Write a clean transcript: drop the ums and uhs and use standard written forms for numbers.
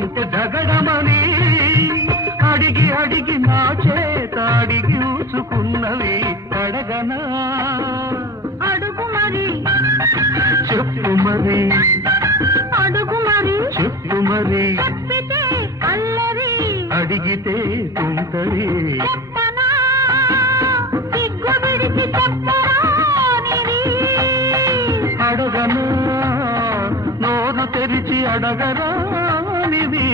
ఉంటే జగడమని అడిగి అడిగి నా చేత అడిగి ఊచుకున్నవి అడగనా అడుగు మరి చెప్పు మరి అడుగు మరి చెప్పు మరి చెప్పితే అల్లరి అడిగితే తుంటరి చెప్పనా సిగ్గు విడిచి చెప్పరానిది అడగనా నోరు తెరిచి అడగరానిది